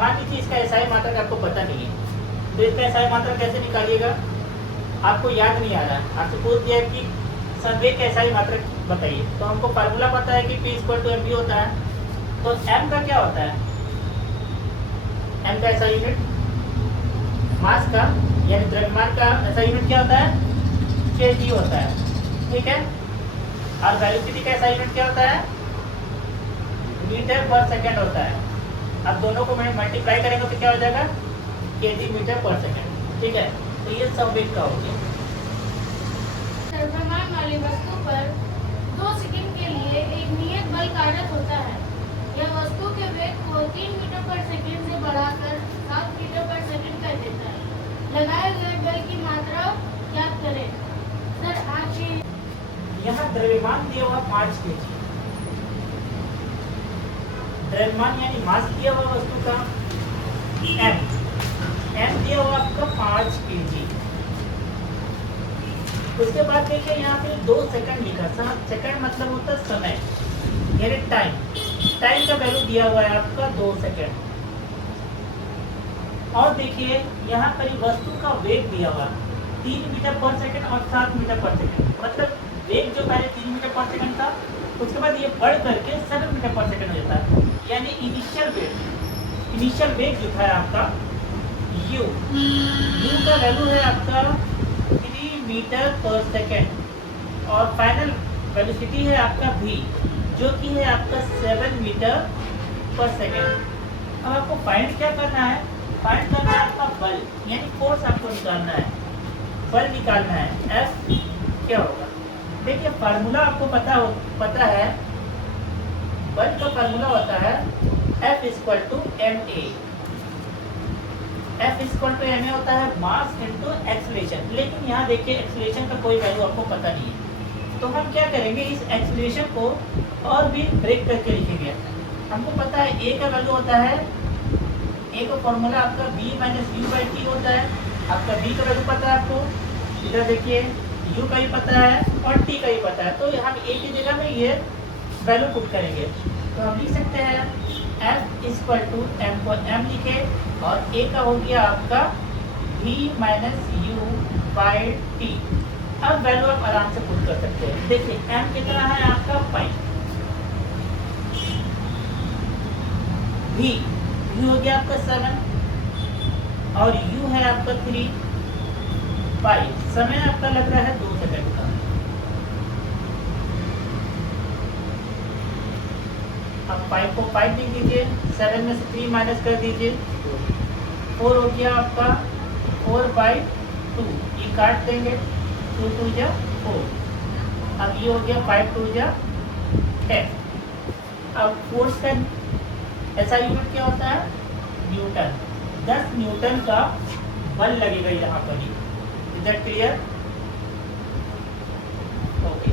मान लीजिए इसका एसआई मात्रक आपको पता नहीं है, तो इसका एसआई मात्रक कैसे निकालिएगा? आपको याद नहीं आ रहा है, आपसे पूछ दिया कि संवेग का एसआई मात्रक बताइए, तो हमको फार्मूला पता है कि P इक्वल टू mv होता है। तो m का क्या होता है? m का एसआई यूनिट मास का यानी द्रव्यमान का एसआई यूनिट क्या होता है? kg होता है, ठीक है। और वेलोसिटी का एसआई यूनिट क्या होता है? मीटर पर सेकेंड होता है। अब दोनों को मैं मल्टीप्लाई करेंगे तो क्या हो जाएगा? kg मीटर पर सेकेंड, ठीक है। तो ये संवेग का हो गया। द्रव्यमान वाली वस्तु पर 2 सेकंड के लिए एक नियत बल कार्यरत होता है। यह वस्तु के वेग को 3 मीटर पर सेकंड से बढ़ाकर 7 मीटर पर सेकंड कर देता है। लगाए गए बल की मात्रा ज्ञात करें। सर आज यहाँ द्रव्यमान दिया हुआ 5 kg, द्रव्यमान यानी मास दिया हुआ वस्तु का m दिया हुआ आपका 5 kg। उसके बाद देखिए यहाँ पे 2 सेकंड लिखा, सेकंड मतलब होता है समय यानी टाइम, टाइम का वैल्यू दिया हुआ है आपका 2 सेकंड। और देखिए यहाँ पर वस्तु का वेग दिया हुआ है 3 मीटर पर सेकंड और 7 मीटर पर सेकंड, मतलब वेग जो पहले 3 मीटर पर सेकंड था उसके बाद ये बढ़ करके 7 मीटर पर सेकंड हो जाता है, यानी इनिशियल वेग जो था आपका u का वैल्यू है आपका 3 मीटर पर सेकेंड और फाइनल वेलोसिटी है आपका v जो कि है आपका 7 मीटर पर सेकेंड। अब आपको फाइंड क्या करना है? फाइंड करना है आपका बल यानी फोर्स आपको निकालना है, बल निकालना है। F क्या होगा? देखिए फार्मूला आपको पता है, बल का फार्मूला होता है F equal to ma। F equal to ma होता है मास इनटू एक्सीलरेशन, लेकिन यहाँ देखिए एक्सीलरेशन का कोई वैल्यू आपको पता नहीं है, तो हम क्या करेंगे इस एक्सीलरेशन को और भी ब्रेक करके लिखेंगे। हमको पता है a का वैल्यू होता है, a का फॉर्मूला आपका v minus u by T होता है। आपका v का वैल्यू पता है आपको, इधर देखिए u का ही पता है और t का ही पता है, तो हम a की जगह में ये वैल्यू पुट करेंगे। तो हम लिख सकते हैं F इक्वल टू m को m लिखे और a का हो गया आपका v minus u by T. अब वैल्यू आप आराम से पुट कर सकते हैं। देखिए m कितना है आपका 5, v हो गया आपका 7 और u है आपका 3, 5 समय आपका लग रहा है 2 सेकंड का। अब 5 को 5 लिख दीजिए, 7 में से 3 माइनस कर दीजिए, 4 हो गया आपका 4 बाई 2, ये काट देंगे, 2 2 जा 4। अब ये हो गया 5 2 जा 10। अब फोर्स का ऐसा यूनिट क्या होता है? न्यूटन। 10 न्यूटन का बल लगेगा यहाँ पर ही। Is that clear?